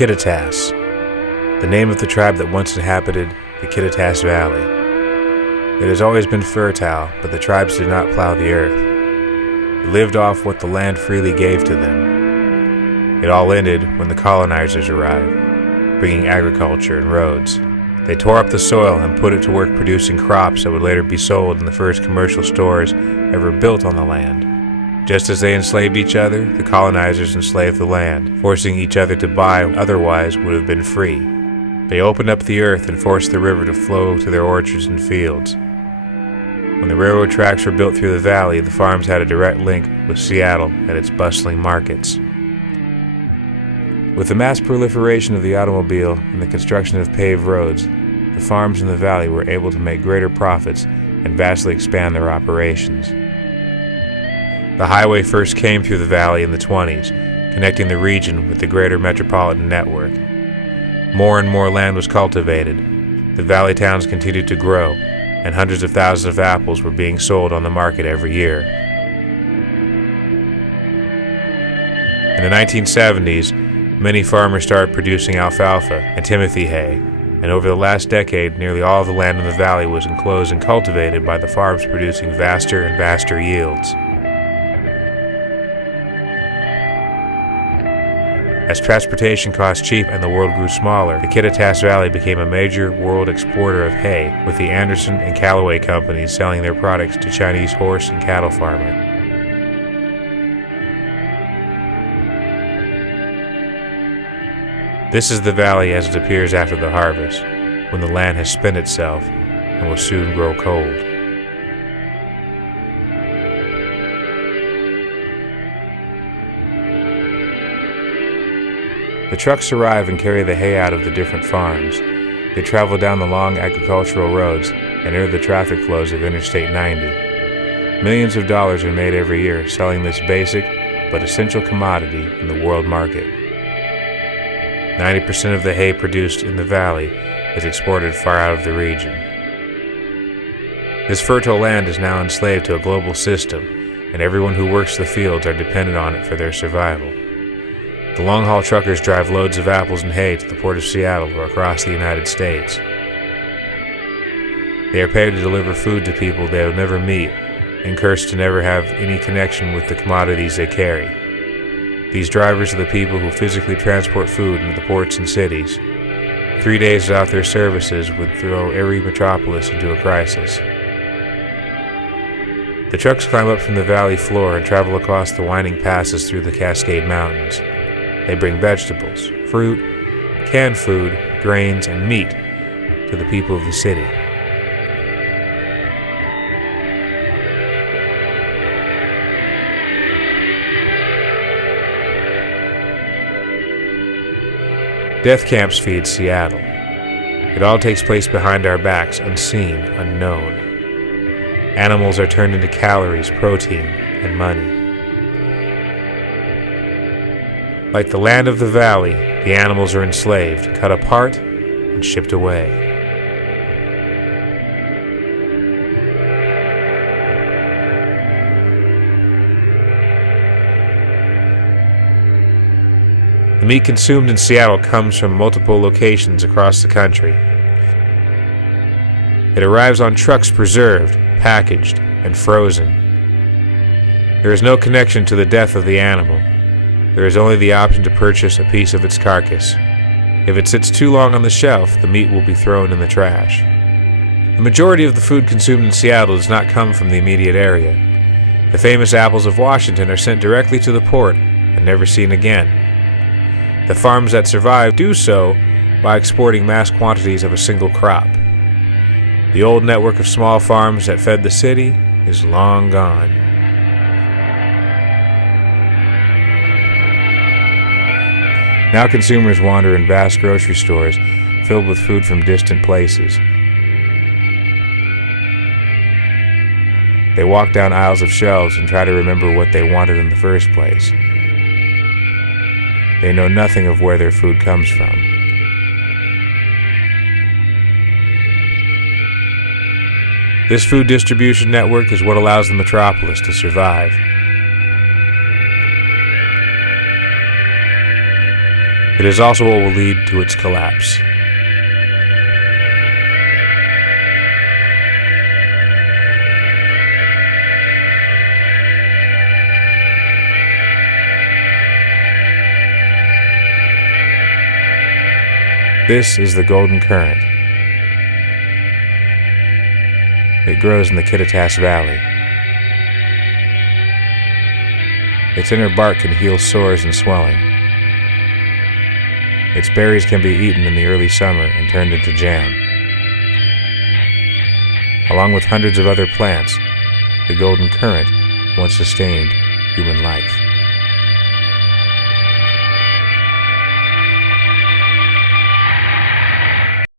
Kittitas, the name of the tribe that once inhabited the Kittitas Valley. It has always been fertile, but the tribes did not plow the earth. They lived off what the land freely gave to them. It all ended when the colonizers arrived, bringing agriculture and roads. They tore up the soil and put it to work producing crops that would later be sold in the first commercial stores ever built on the land. Just as they enslaved each other, the colonizers enslaved the land, forcing each other to buy what otherwise would have been free. They opened up the earth and forced the river to flow to their orchards and fields. When the railroad tracks were built through the valley, the farms had a direct link with Seattle and its bustling markets. With the mass proliferation of the automobile and the construction of paved roads, the farms in the valley were able to make greater profits and vastly expand their operations. The highway first came through the valley in the 20s, connecting the region with the greater metropolitan network. More and more land was cultivated. The valley towns continued to grow, and hundreds of thousands of apples were being sold on the market every year. In the 1970s, many farmers started producing alfalfa and timothy hay, and over the last decade, nearly all of the land in the valley was enclosed and cultivated by the farms producing vaster and vaster yields. As transportation cost cheap and the world grew smaller, the Kittitas Valley became a major world exporter of hay, with the Anderson and Callaway companies selling their products to Chinese horse and cattle farmers. This is the valley as it appears after the harvest, when the land has spent itself and will soon grow cold. The trucks arrive and carry the hay out of the different farms. They travel down the long agricultural roads and enter the traffic flows of Interstate 90. Millions of dollars are made every year selling this basic but essential commodity in the world market. 90% of the hay produced in the valley is exported far out of the region. This fertile land is now enslaved to a global system, and everyone who works the fields are dependent on it for their survival. The long-haul truckers drive loads of apples and hay to the port of Seattle or across the United States. They are paid to deliver food to people they will never meet and cursed to never have any connection with the commodities they carry. These drivers are the people who physically transport food into the ports and cities. 3 days without their services would throw every metropolis into a crisis. The trucks climb up from the valley floor and travel across the winding passes through the Cascade Mountains. They bring vegetables, fruit, canned food, grains, and meat to the people of the city. Death camps feed Seattle. It all takes place behind our backs, unseen, unknown. Animals are turned into calories, protein, and money. Like the land of the valley, the animals are enslaved, cut apart, and shipped away. The meat consumed in Seattle comes from multiple locations across the country. It arrives on trucks preserved, packaged, and frozen. There is no connection to the death of the animal. There is only the option to purchase a piece of its carcass. If it sits too long on the shelf, the meat will be thrown in the trash. The majority of the food consumed in Seattle does not come from the immediate area. The famous apples of Washington are sent directly to the port and never seen again. The farms that survive do so by exporting mass quantities of a single crop. The old network of small farms that fed the city is long gone. Now consumers wander in vast grocery stores filled with food from distant places. They walk down aisles of shelves and try to remember what they wanted in the first place. They know nothing of where their food comes from. This food distribution network is what allows the Metropolis to survive. It is also what will lead to its collapse. This is the golden current. It grows in the Kittitas Valley. Its inner bark can heal sores and swelling. Its berries can be eaten in the early summer and turned into jam. Along with hundreds of other plants, the golden current once sustained human life.